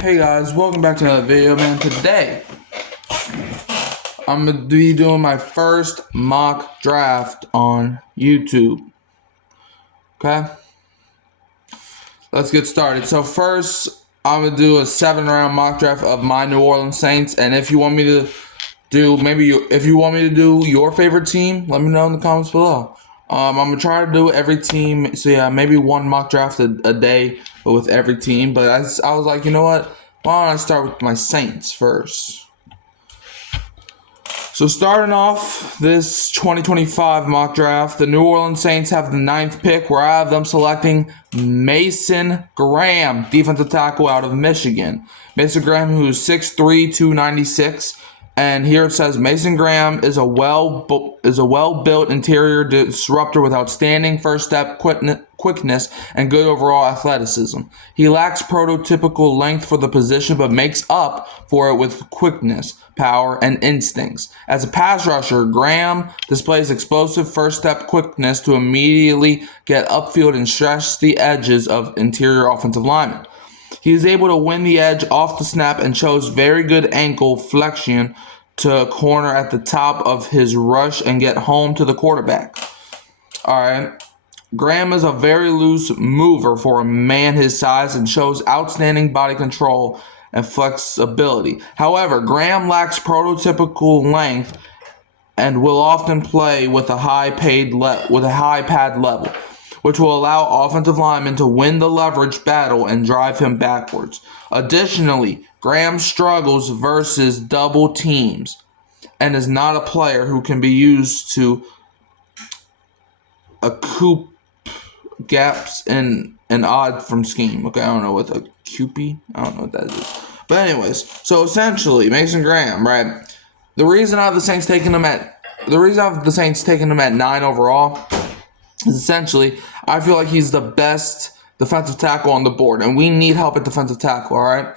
Hey guys, welcome back to another video, man. Today, I'm going to be doing my first mock draft on YouTube. Okay? Let's get started. So first, I'm going to do a 7-round mock draft of my New Orleans Saints. And if you want me to do, if you want me to do your favorite team, let me know in the comments below. I'm going to try to do every team. So yeah, maybe one mock draft a day with every team. But I was like, you know what? Why don't I start with my Saints first? So starting off this 2025 mock draft, the New Orleans Saints have the 9th pick, where I have them selecting Mason Graham, defensive tackle out of Michigan. Mason Graham, who is 6'3", 296. And here it says Mason Graham is a well-built interior disruptor with outstanding first-step quickness and good overall athleticism. He lacks prototypical length for the position, but makes up for it with quickness, power, and instincts. As a pass rusher, Graham displays explosive first-step quickness to immediately get upfield and stretch the edges of interior offensive linemen. He is able to win the edge off the snap and shows very good ankle flexion to corner at the top of his rush and get home to the quarterback. Alright. Graham is a very loose mover for a man his size and shows outstanding body control and flexibility. However, Graham lacks prototypical length and will often play with a high pad level, which will allow offensive linemen to win the leverage battle and drive him backwards. Additionally, Graham struggles versus double teams and is not a player who can be used to coup gaps in an odd from scheme. Okay, I don't know what a QP. I don't know what that is. But anyways, so essentially, Mason Graham, right? The reason I have the Saints taking him at 9 overall is essentially I feel like he's the best defensive tackle on the board, and we need help at defensive tackle. All right,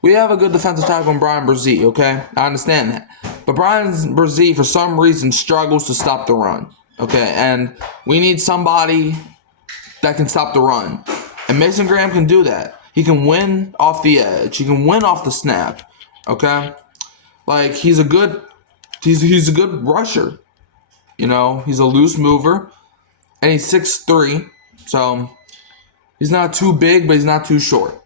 we have a good defensive tackle in Bryan Bresee. Okay, I understand that, but Bryan Bresee for some reason struggles to stop the run. Okay, and we need somebody that can stop the run. And Mason Graham can do that. He can win off the edge. He can win off the snap. Okay? Like, he's a good rusher. You know, he's a loose mover. And he's 6'3". So, he's not too big, but he's not too short.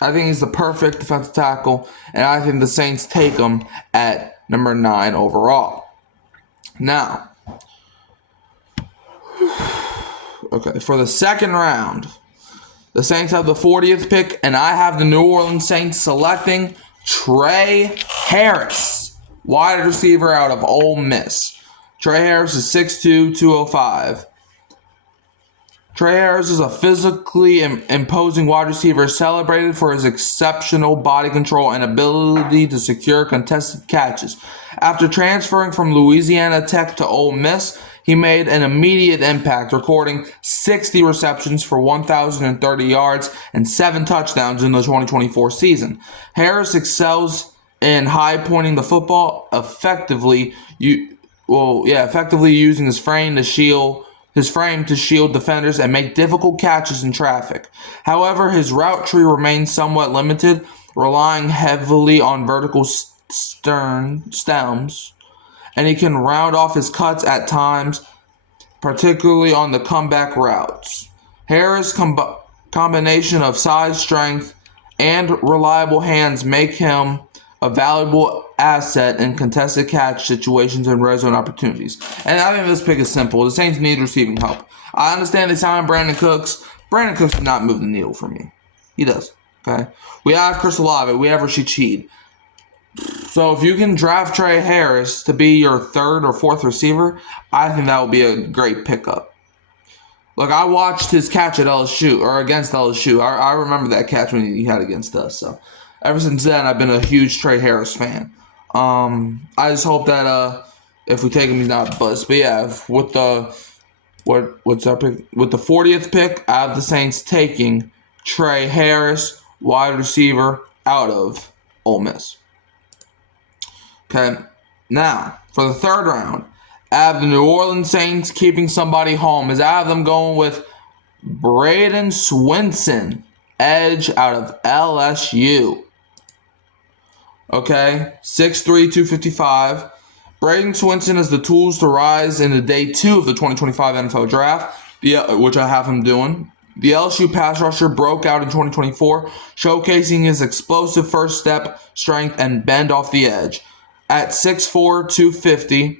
I think he's the perfect defensive tackle. And I think the Saints take him at number 9 overall. Now, okay, for the second round, the Saints have the 40th pick, and I have the New Orleans Saints selecting Tre Harris, wide receiver out of Ole Miss. Tre Harris is 6'2", 205. Tre Harris is a physically imposing wide receiver celebrated for his exceptional body control and ability to secure contested catches. After transferring from Louisiana Tech to Ole Miss, he made an immediate impact, recording 60 receptions for 1,030 yards and 7 touchdowns in the 2024 season. Harris excels in high-pointing the football, effectively using his frame to shield defenders and make difficult catches in traffic. However, his route tree remains somewhat limited, relying heavily on vertical stems, and he can round off his cuts at times, particularly on the comeback routes. Harris' combination of size, strength, and reliable hands make him a valuable asset in contested catch situations and red zone opportunities. And I think this pick is simple. The Saints need receiving help. I understand they signed Brandon Cooks. Brandon Cooks does not move the needle for me. He does. Okay. We have Chris Olave. We have Rashid Shaheed. So if you can draft Tre Harris to be your 3rd or 4th receiver, I think that would be a great pickup. Look, I watched his catch at LSU, or against LSU. I remember that catch when he had against us. So ever since then, I've been a huge Tre Harris fan. I just hope that if we take him, he's not a bust. But yeah, with the what's our pick? With the 40th pick, I have the Saints taking Tre Harris, wide receiver out of Ole Miss. Okay, now, for the 3rd round, I have the New Orleans Saints keeping somebody home, as I have them going with Braden Swinson edge out of LSU. Okay, 6'3", 255. Braden Swinson has the tools to rise into day 2 of the 2025 NFL Draft, which I have him doing. The LSU pass rusher broke out in 2024, showcasing his explosive first step, strength, and bend off the edge. At 6'4", 250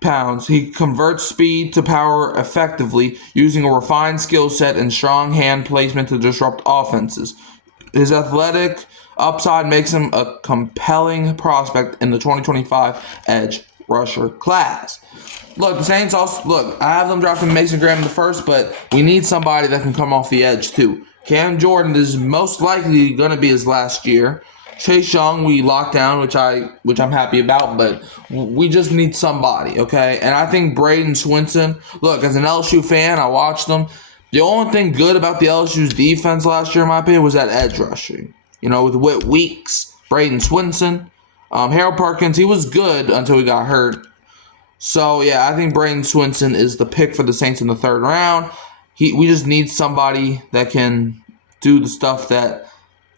pounds, he converts speed to power effectively, using a refined skill set and strong hand placement to disrupt offenses. His athletic upside makes him a compelling prospect in the 2025 edge rusher class. Look, the Saints I have them drafting Mason Graham in the first, but we need somebody that can come off the edge too. Cam Jordan is most likely going to be his last year. Chase Young we locked down, which I'm happy about, but we just need somebody, okay? And I think Braden Swinson, look, as an LSU fan, I watched them. The only thing good about the LSU's defense last year, in my opinion, was that edge rushing. With Whit Weeks, Braden Swinson, Harold Perkins, he was good until he got hurt. So, yeah, I think Braden Swinson is the pick for the Saints in the 3rd round. We just need somebody that can do the stuff that,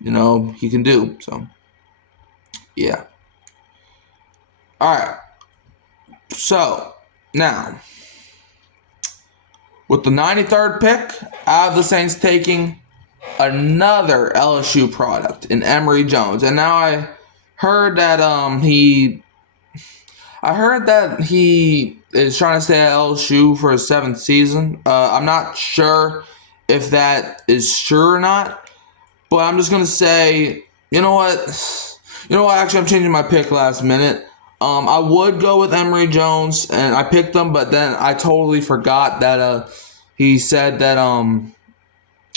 he can do. So, yeah. All right. So, now, with the 93rd pick, I have the Saints taking another LSU product in Emory Jones. And now I heard that he is trying to stay at LSU for his 7th season. I'm not sure if that is true or not, but I'm just gonna say, you know what? Actually, I'm changing my pick last minute. I would go with Emory Jones, and I picked him, but then I totally forgot that he said that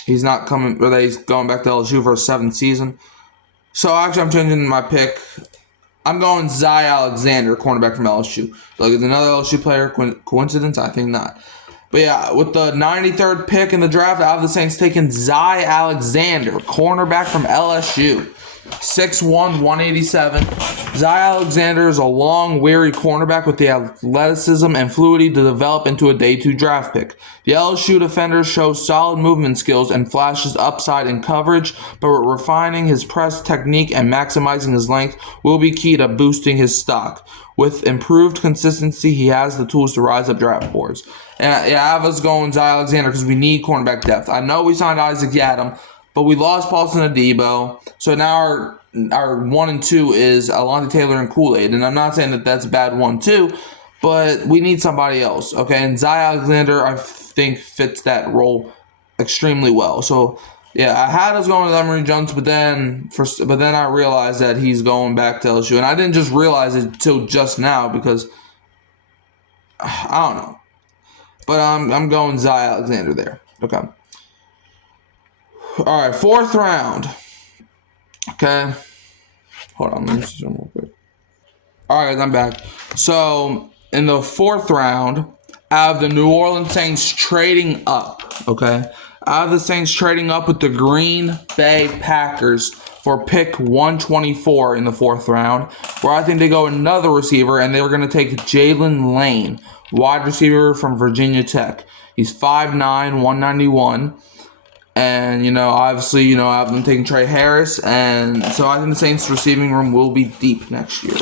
he's not coming, or that he's going back to LSU for his 7th season. So actually, I'm changing my pick. I'm going Zy Alexander, cornerback from LSU. Like, is another LSU player coincidence? I think not. But yeah, with the 93rd pick in the draft, I have the Saints taking Zy Alexander, cornerback from LSU. 6'1", 187. Zy Alexander is a long, weary cornerback with the athleticism and fluidity to develop into a day 2 draft pick. The LSU defender shows solid movement skills and flashes upside in coverage, but refining his press technique and maximizing his length will be key to boosting his stock. With improved consistency, he has the tools to rise up draft boards. And I have us going Zy Alexander because we need cornerback depth. I know we signed Isaac Yiadom, but we lost Paulson Adebo. So now our 1 and 2 is Alontae Taylor and Kool-Aid. And I'm not saying that that's a bad 1-2, but we need somebody else. Okay, and Zy Alexander, I think, fits that role extremely well. So, yeah, I had us going with Emory Jones, but then I realized that he's going back to LSU. And I didn't just realize it till just now because, I don't know. But I'm going Zy Alexander there. Okay. All right, 4th round. Okay. Hold on, let me see real quick. All right, I'm back. So, in the 4th round, I have the New Orleans Saints trading up. Okay. I have the Saints trading up with the Green Bay Packers for pick 124 in the 4th round, where I think they go another receiver, and they were going to take Jalen Lane, wide receiver from Virginia Tech. He's 5'9", 191. And, obviously, I have them taking Trey Harris. And so I think the Saints receiving room will be deep next year.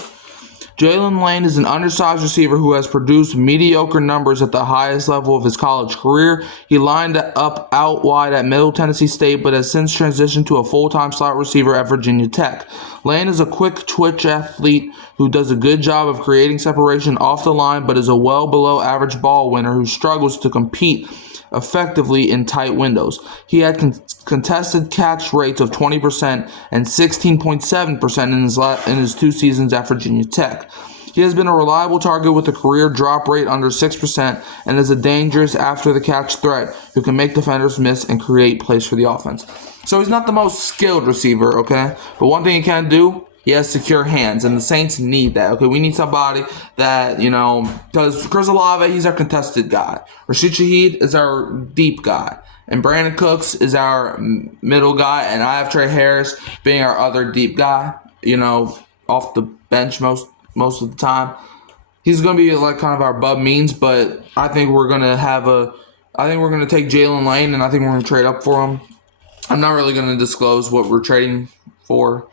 Jalen Lane is an undersized receiver who has produced mediocre numbers at the highest level of his college career. He lined up out wide at Middle Tennessee State, but has since transitioned to a full-time slot receiver at Virginia Tech. Lane is a quick twitch athlete who does a good job of creating separation off the line, but is a well below average ball winner who struggles to compete effectively in tight windows. He had contested catch rates of 20% and 16.7% in his 2 seasons at Virginia Tech. He has been a reliable target with a career drop rate under 6% and is a dangerous after-the-catch threat who can make defenders miss and create plays for the offense. So he's not the most skilled receiver, okay? But one thing he can do, he has secure hands, and the Saints need that. Okay, we need somebody that, because Chris Olave, he's our contested guy. Rashid Shaheed is our deep guy. And Brandon Cooks is our middle guy, and I have Trey Harris being our other deep guy, off the bench most of the time. He's going to be like kind of our Bub Means, but I think we're going to take Jalen Lane, and I think we're going to trade up for him. I'm not really going to disclose what we're trading for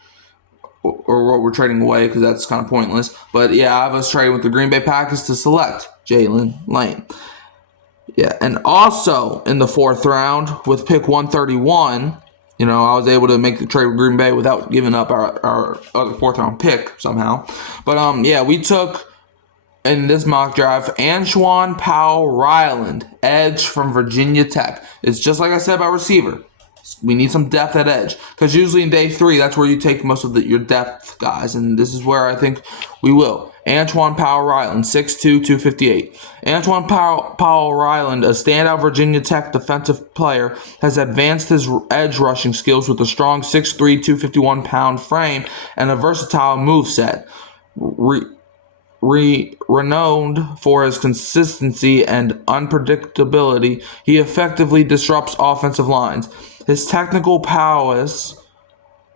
or what we're trading away because that's kind of pointless. But yeah, I have us trading with the Green Bay Packers to select Jalen Lane. Yeah, and also in the 4th round with pick 131, I was able to make the trade with Green Bay without giving up our other 4th round pick somehow. But yeah, we took in this mock draft Antoine Powell-Ryland, edge from Virginia Tech. It's just like I said about receiver. We need some depth at edge because usually in day 3, that's where you take most of your depth guys, and this is where I think we will. Antoine Powell-Ryland, 6'2", 258. Antoine Powell-Ryland, a standout Virginia Tech defensive player, has advanced his edge rushing skills with a strong 6'3", 251-pound frame and a versatile moveset. Renowned for his consistency and unpredictability, he effectively disrupts offensive lines. His technical prowess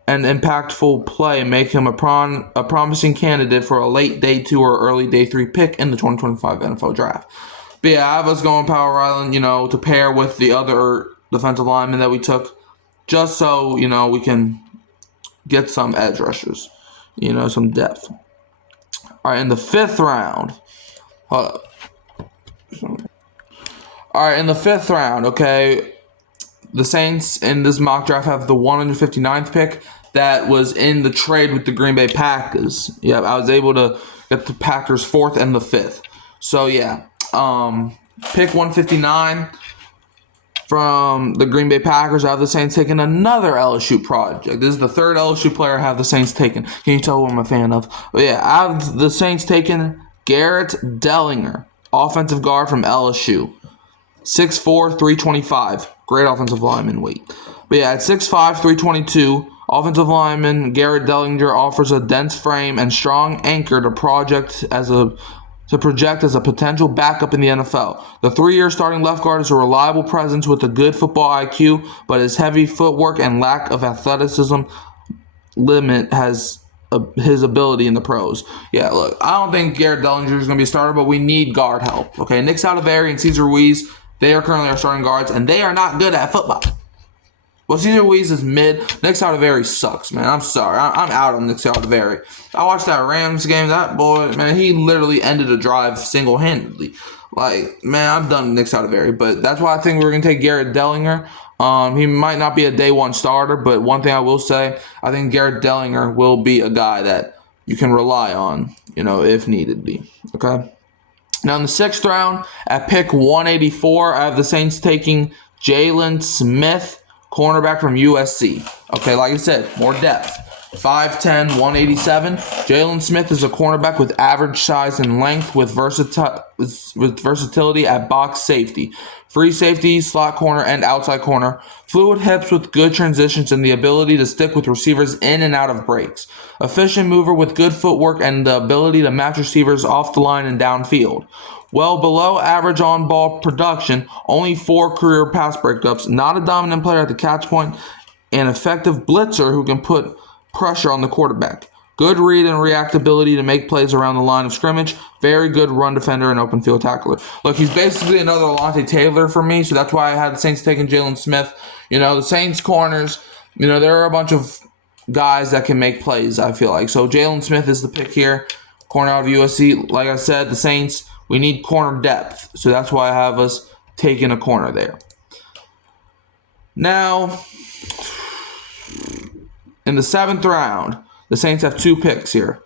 and impactful play make him a promising candidate for a late day 2 or early day 3 pick in the 2025 NFL Draft. But yeah, I have us going Powell-Ryland, to pair with the other defensive lineman that we took, just so, we can get some edge rushers, some depth. All right, in the 5th round. All right, in the 5th round, okay, the Saints in this mock draft have the 159th pick that was in the trade with the Green Bay Packers. Yeah, I was able to get the Packers 4th and the 5th. So, yeah, pick 159 from the Green Bay Packers. I have the Saints taking another LSU project. This is the 3rd LSU player I have the Saints taking. Can you tell what I'm a fan of? But yeah, I have the Saints taking Garrett Dellinger, offensive guard from LSU. 6'4", 325. Great offensive lineman weight. But yeah, at 6'5", 322, offensive lineman Garrett Dellinger offers a dense frame and strong anchor to project as a potential backup in the NFL. The 3-year starting left guard is a reliable presence with a good football IQ, but his heavy footwork and lack of athleticism limit his ability in the pros. Yeah, look, I don't think Garrett Dellinger is going to be a starter, but we need guard help. Okay, Nick Saldiveri and Cesar Ruiz, they are currently our starting guards, and they are not good at football. Well, Cesar Ruiz is mid. Nick Saldiveri sucks, man. I'm sorry. I'm out on Nick Saldiveri. I watched that Rams game. That boy, man, he literally ended a drive single-handedly. Like, man, I'm done with Nick Saldiveri. But that's why I think we're going to take Garrett Dellinger. He might not be a day 1 starter, but one thing I will say, I think Garrett Dellinger will be a guy that you can rely on, if needed be. Okay? Now, in the 6th round, at pick 184, I have the Saints taking Jalen Smith, cornerback from USC. Okay, like I said, more depth. 5'10", 187. Jalen Smith is a cornerback with average size and length with versatility at box safety, free safety, slot corner, and outside corner. Fluid hips with good transitions and the ability to stick with receivers in and out of breaks. Efficient mover with good footwork and the ability to match receivers off the line and downfield. Well below average on-ball production, only 4 career pass breakups, not a dominant player at the catch point, an effective blitzer who can put pressure on the quarterback. Good read and reactability to make plays around the line of scrimmage. Very good run defender and open field tackler. Look, he's basically another Alontae Taylor for me, so that's why I had the Saints taking Jalen Smith. The Saints corners, there are a bunch of guys that can make plays, I feel like. So Jalen Smith is the pick here. Corner out of USC. Like I said, the Saints, we need corner depth, so that's why I have us taking a corner there. Now, in the 7th round, the Saints have 2 picks here.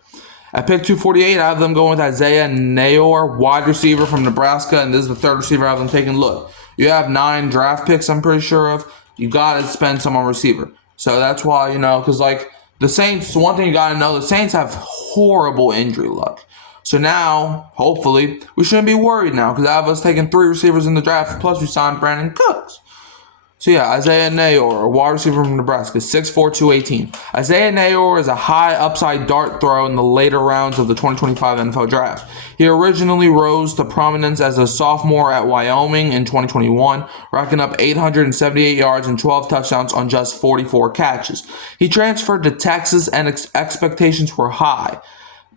At pick 248, I have them going with Isaiah Neyor, wide receiver from Nebraska, and this is the 3rd receiver I have them taking. Look, you have 9 draft picks, I'm pretty sure of. You got to spend some on receiver. So that's why, because the Saints, one thing you got to know, the Saints have horrible injury luck. So now, hopefully, we shouldn't be worried now because I have us taking 3 receivers in the draft, plus we signed Brandon Cooks. So yeah, Isaiah Neyor, a wide receiver from Nebraska, 6'4", 218. Isaiah Neyor is a high upside dart throw in the later rounds of the 2025 NFL Draft. He originally rose to prominence as a sophomore at Wyoming in 2021, racking up 878 yards and 12 touchdowns on just 44 catches. He transferred to Texas and expectations were high,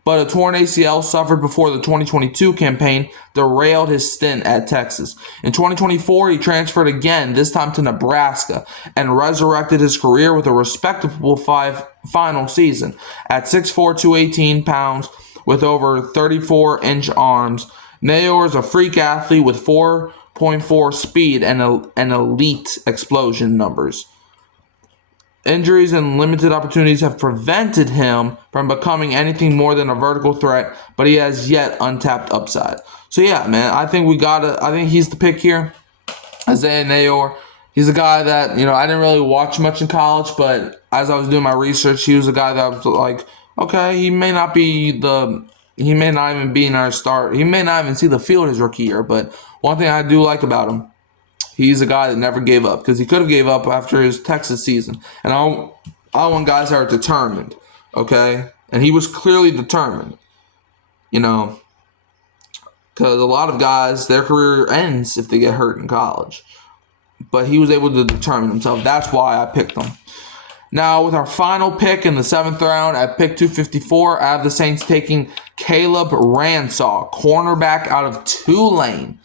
but a torn ACL suffered before the 2022 campaign derailed his stint at Texas. In 2024, he transferred again, this time to Nebraska, and resurrected his career with a respectable final season. At 6'4", 218 pounds, with over 34-inch arms, Nayor is a freak athlete with 4.4 speed and elite explosion numbers. Injuries and limited opportunities have prevented him from becoming anything more than a vertical threat, but he has yet untapped upside. So yeah, man, I think he's the pick here. Isaiah Nayor. He's a guy that, I didn't really watch much in college, but as I was doing my research, he was a guy that was like, okay, he may not even be in our start. He may not even see the field his rookie year, but one thing I do like about him, he's a guy that never gave up, because he could have gave up after his Texas season. And I want guys that are determined, okay? And he was clearly determined, because a lot of guys, their career ends if they get hurt in college. But he was able to determine himself. That's why I picked him. Now, with our final pick in the 7th round at pick 254, I have the Saints taking Caleb Ransaw, cornerback out of Tulane.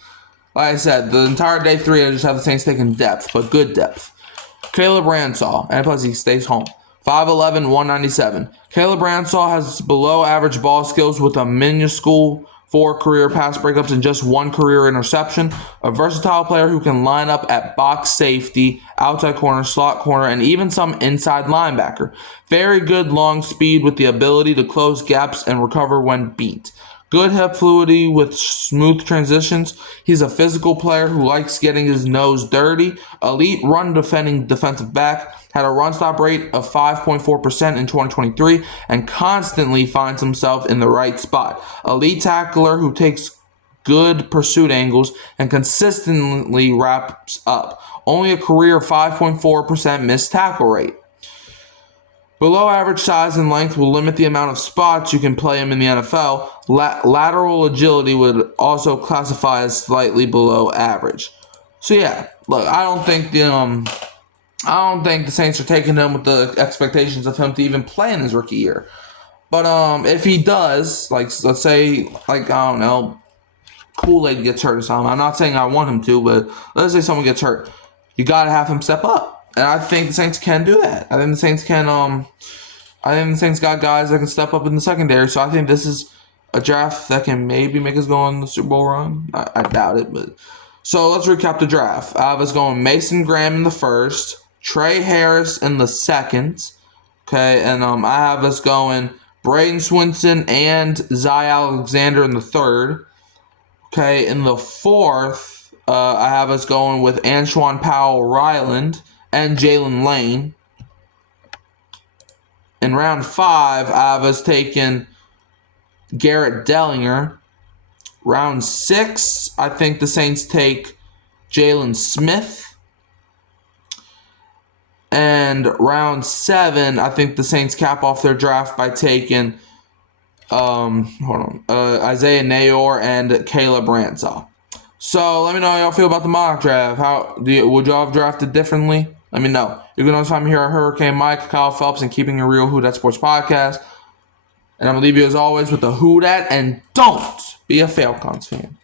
Like I said, the entire day 3, I just have the Saints taking depth, but good depth. Caleb Ransaw, and plus he stays home. 5'11", 197. Caleb Ransaw has below average ball skills with a minuscule 4 career pass breakups and just 1 career interception. A versatile player who can line up at box safety, outside corner, slot corner, and even some inside linebacker. Very good long speed with the ability to close gaps and recover when beat. Good hip fluidity with smooth transitions. He's a physical player who likes getting his nose dirty. Elite run defending defensive back. Had a run stop rate of 5.4% in 2023 and constantly finds himself in the right spot. Elite tackler who takes good pursuit angles and consistently wraps up. Only a career 5.4% missed tackle rate. Below average size and length will limit the amount of spots you can play him in the NFL. Lateral agility would also classify as slightly below average. So yeah, look, I don't think the Saints are taking him with the expectations of him to even play in his rookie year. But if he does, let's say, I don't know, Kool-Aid gets hurt or something. I'm not saying I want him to, but let's say someone gets hurt. You got to have him step up. And I think the Saints can do that. I think the Saints got guys that can step up in the secondary. So I think this is a draft that can maybe make us go on the Super Bowl run. I doubt it, but so let's recap the draft. I have us going Mason Graham in the 1st, Trey Harris in the 2nd. Okay, and I have us going Braden Swinson and Zy Alexander in the 3rd. Okay, in the 4th, I have us going with Antoine Powell-Ryland and Jalen Lane. In round 5, I have us taking Garrett Dellinger. Round 6, I think the Saints take Jalen Smith. And round 7, I think the Saints cap off their draft by taking Isaiah Nayor and Caleb Ransaw. So let me know how y'all feel about the mock draft. Would y'all have drafted differently? Let me know. You can always find me here at Hurricane Mike, Kyle Phelps, and Keeping It Real Who Dat Sports Podcast. And I'm going to leave you as always with the Who Dat, and don't be a Falcons fan.